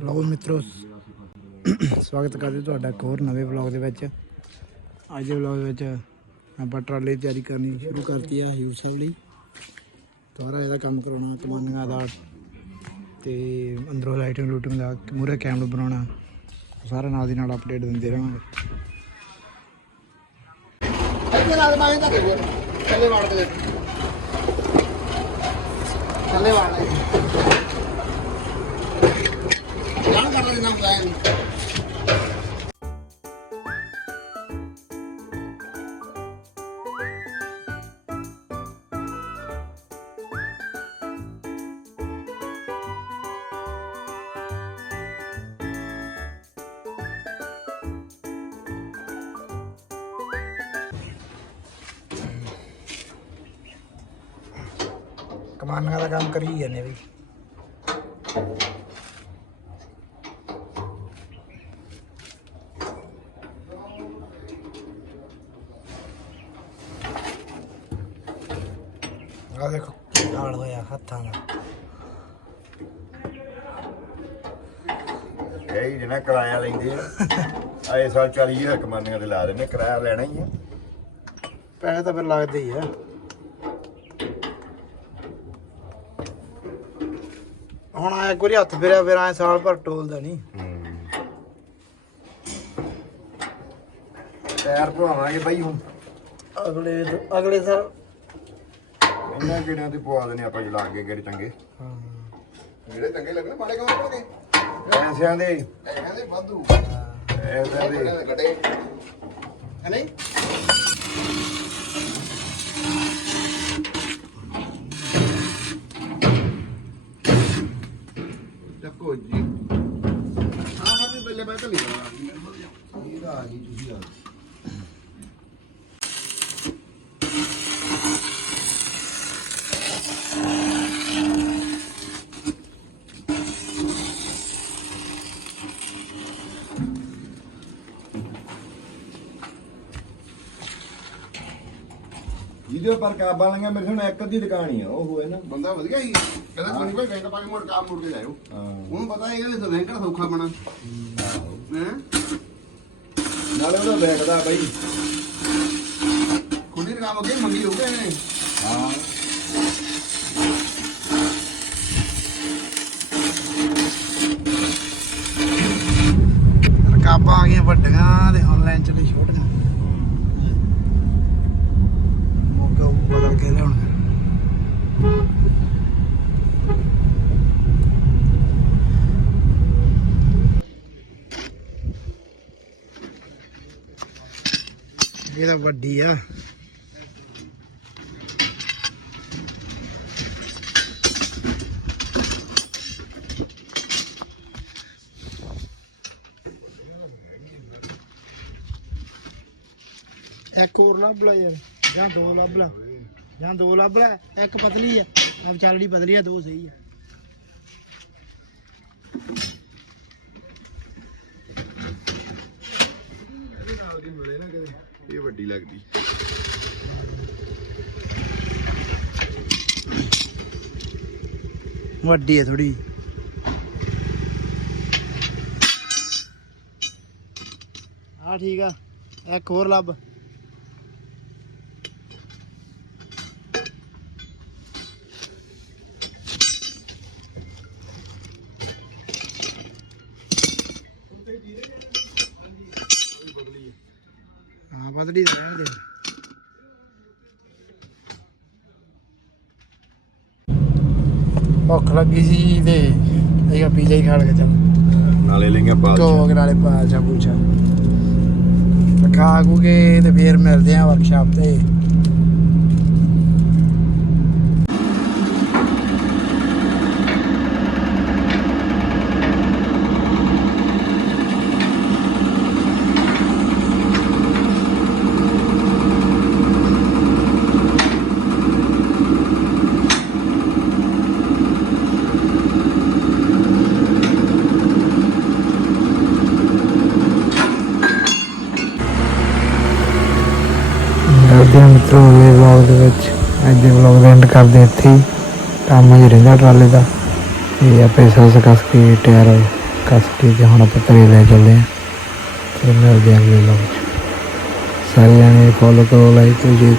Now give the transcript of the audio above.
ਲਓ ਮਿੱਤਰੋ, ਸਵਾਗਤ ਕਰਦੇ ਤੁਹਾਡਾ ਇੱਕ ਹੋਰ ਨਵੇਂ ਵਲੌਗ ਦੇ ਵਿੱਚ। ਅੱਜ ਦੇ ਵਲੌਗ ਵਿੱਚ ਆਪਾਂ ਟਰਾਲੇ ਦੀ ਤਿਆਰੀ ਕਰਨੀ ਸ਼ੁਰੂ ਕਰਤੀ ਆ ਹਜੂਰ ਸਾਹਿਬ ਲਈ। ਦੁਬਾਰਾ ਇਹਦਾ ਕੰਮ ਕਰਾਉਣਾ, ਕਮਾਨੀਆਂ ਦਾ ਤੇ ਅੰਦਰੋਂ ਲਾਈਟਿੰਗ ਲੂਟਿੰਗ ਦਾ ਮੂਰੇ ਕੈਮਰਾ ਬਣਾਉਣਾ, ਸਾਰਾ ਨਾਲ ਦੀ ਨਾਲ ਅਪਡੇਟ ਦਿੰਦੇ ਰਹਾਂਗੇ। ਥੱਲੇ ਵਾੜ ਕੇ ਥੱਲੇ ਵਾੜ ਲੈ ਜਾਣ ਕਰ ਲੈਣਾ ਹੁੰਦਾ ਹੈ ਕਮਾਨੀਆਂ ਦਾ ਕੰਮ ਕਰੀ ਜਾਂਦੇ ਆ ਦੇਖੋ ਨਾਲ ਹੋਇਆ ਹੱਥਾਂ ਦਾ। ਇਹ ਜਿਹੜਾ ਕਿਰਾਇਆ ਲੈਂਦੇ ਆ। ਆਏ ਸਾਲ 40000 ਕਮਾਨੀਆਂ ਤੇ ਲਾ ਦਿੰਦੇ ਕਿਰਾਇਆ ਲੈਣਾ ਹੀ ਆ। ਪੈਸੇ ਤਾਂ ਫਿਰ ਲੱਗਦੇ ਹੀ ਆ। ਹੁਣ ਆਇਆ ਕੋਈ ਹੱਥ ਫੇਰਿਆ ਫਿਰ ਆਏ ਸਾਲ ਭਰ ਟੋਲਦਾ ਨਹੀਂ। ਟਾਇਰ ਪਵਾਵਾਂਗੇ ਬਾਈ ਹੁਣ। ਅਗਲੇ ਅਗਲੇ ਸਾਲ ਇਹਨਾਂ ਕਿਹੜਿਆਂ ਤੇ ਪਵਾ ਦੇਣੇ ਆਪਾਂ ਜਲਾ ਕੇ ਗੇੜੇ ਚੰਗੇ। ਹਾਂ ਜਿਹੜੇ ਚੰਗੇ ਲੱਗਣੇ ਮਾੜੇ ਕੰਮ ਕਰਨਗੇ ਐਸਿਆਂ ਦੇ। ਕਹਿੰਦੇ ਵਾਧੂ। ਐਸਿਆਂ ਦੇ। ਦੇ ਗੱਡੇ ਹੈ ਨਹੀਂ? ਚੱਕੋ ਜੀ। ਹਾਂ ਹਾਂ ਵੀ ਬੱਲੇ ਬੱਲੇ ਨਹੀਂ ਆ ਗਈ ਤੁਸੀਂ ਆ ਜਿਹਦੇ ਉੱਪਰ ਕਾਬਾਂ ਲਾਂਗਾ ਮੇਰੇ ਹੁਣ ਇੱਕ ਅੱਧੀ ਦੁਕਾਨ ਹੀ ਆ ਉਹ ਹੋਏ ਨਾ। ਬੰਦਾ ਵਧੀਆ ਹੀ ਕਹਿੰਦਾ ਕੋਈ ਕੋਈ ਬੈਂਕ ਪਾ ਕੇ ਮੋੜ ਕੰਮ ਮੁੜ ਕੇ ਜਾਇਓ ਹਾਂ। ਉਹਨੂੰ ਪਤਾ ਇਹਨੇ ਦਾ ਸੌਖਾ ਬਣਾ। ਹੈ? ਨਾਲੇ ਉਹਦਾ ਬੈਠਦਾ ਬਾਈ। ਕੁੜੀ ਦਾ ਕੰਮ ਅੱਗੇ ਮੰਗੀ ਹੋ ਗਏ ਨੇ ਹਾਂ। ਰਕਾਬਾਂ ਆ ਗਈਆਂ ਵੱਡੀਆਂ ਤੇ ਆਨਲਾਈਨ ਚਲੇ ਛੋਟੀਆਂ ਮੋਗਾ ਬਦਲ ਕੇ ਲਿਆਉਣ ਇਹ ਤਾਂ ਵੱਡੀ ਆ। ਇੱਕ ਹੋਰ ਲੱਭ ਲੈ ਯਾਰ, ਜਾਂ ਦੋ ਲੱਭ ਲਾ। ਜਾਂ ਦੋ ਲੱਭ ਲੈ ਇੱਕ ਪਤਲੀ ਆ। ਆ ਵਿਚਾਰੜੀ ਪਤਲੀ ਆ ਦੋ ਸਹੀ ਆ। ਇਹ ਵੱਡੀ ਲੱਗਦੀ। ਵੱਡੀ ਆ ਥੋੜੀ ਆ ਠੀਕ ਆ ਇੱਕ ਹੋਰ ਲੱਭ। ਹਾਂ ਬਦਲੀ ਰਹਿਣ ਦੇ। ਭੁੱਖ ਲੱਗੀ ਸੀ ਤੇ ਇਹ ਪੀਜ਼ਾ ਹੀ ਖਾਣ ਕੇ ਚੱਲ। ਨਾਲੇ ਲੈਂਗੇ ਕੋਕ ਨਾਲੇ ਪਾਲਚਾ ਪੂਛਾ ਖਾ ਖੂ ਕੇ ਤੇ ਫੇਰ ਮਿਲਦੇ ਆ ਵਰਕਸ਼ਾਪ ਤੇ। ਮਿਲਦੇ ਹਾਂ ਵਲੌਗ ਦੇ ਵਿੱਚ, ਅੱਜ ਦੇ ਵਲੌਗ ਦਾ ਐਂਡ ਕਰਦੇ ਇੱਥੇ ਹੀ। ਕੰਮ ਹੀ ਰਹਿੰਦਾ ਟਰਾਲੇ ਦਾ। ਤੇ ਆਪੇ ਸਸ ਕਸ ਕੇ ਟਾਇਰ ਕੱਸ ਕੇ ਤੇ ਹੁਣ ਆਪਾਂ ਘਰੇ ਲੈ ਚੱਲੇ ਆ ਤੇ ਮਿਲਦੇ ਆਂ ਅਗਲੇ ਵਲੌਗ 'ਚ। ਸਾਰੇ ਜਾਣੇ ਫੋਲੋ ਕਰੋ ਲਾਈਕ ਕਰੋ ਜੀ